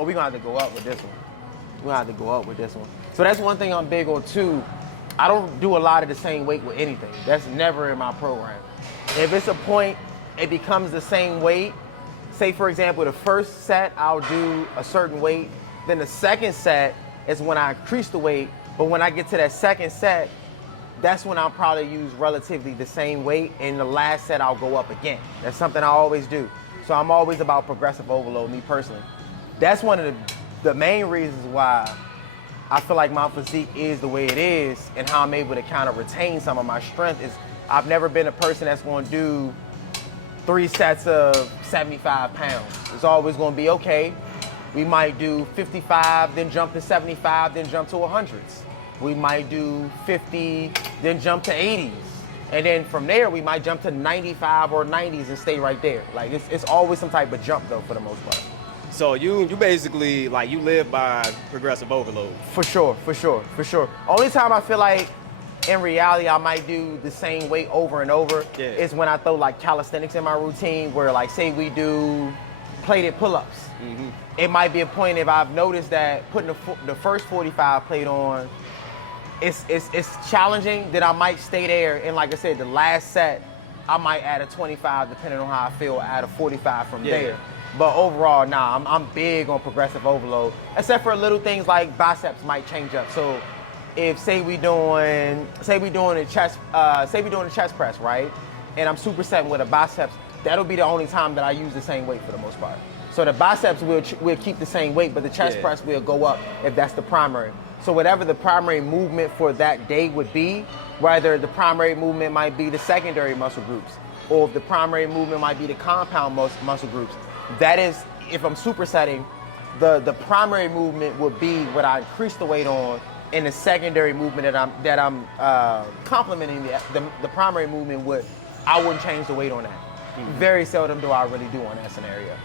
Oh, we're gonna have to go up with this one. We're gonna have to go up with this one. So that's one thing I'm big on too. I don't do a lot of the same weight with anything. That's never in my program. If it's a point, it becomes the same weight. Say for example, the first set I'll do a certain weight. Then the second set is when I increase the weight. But when I get to that second set, that's when I'll probably use relatively the same weight. And the last set I'll go up again. That's something I always do. So I'm always about progressive overload, me personally. That's one of the main reasons why I feel like my physique is the way it is and how I'm able to kind of retain some of my strength is I've never been a person that's going to do 3 sets of 75 pounds. It's always going to be, okay, we might do 55, then jump to 75, then jump to 100s. We might do 50, then jump to 80s. And then from there, we might jump to 95 or 90s and stay right there. Like, it's always some type of jump, though, for the most part. So you basically, like, you live by progressive overload. For sure, for sure, for sure. Only time I feel like, in reality, I might do the same weight over and over is when I throw, like, calisthenics in my routine, where, like, say we do plated pull-ups. It might be a point if I've noticed that putting the first 45 plate on, it's challenging, that I might stay there. And like I said, the last set, I might add a 25 depending on how I feel, add a 45 from there. But overall, nah, I'm big on progressive overload, except for little things like biceps might change up. So if say we doing a chest press, right? And I'm supersetting with a biceps, that'll be the only time that I use the same weight for the most part. So the biceps will keep the same weight, but the chest press will go up if that's the primary. So whatever the primary movement for that day would be, whether the primary movement might be the secondary muscle groups, or if the primary movement might be the compound muscle groups, that is, if I'm supersetting, the primary movement would be what I increase the weight on, and the secondary movement that I'm complementing the primary movement I wouldn't change the weight on that. Very seldom do I really do on that scenario.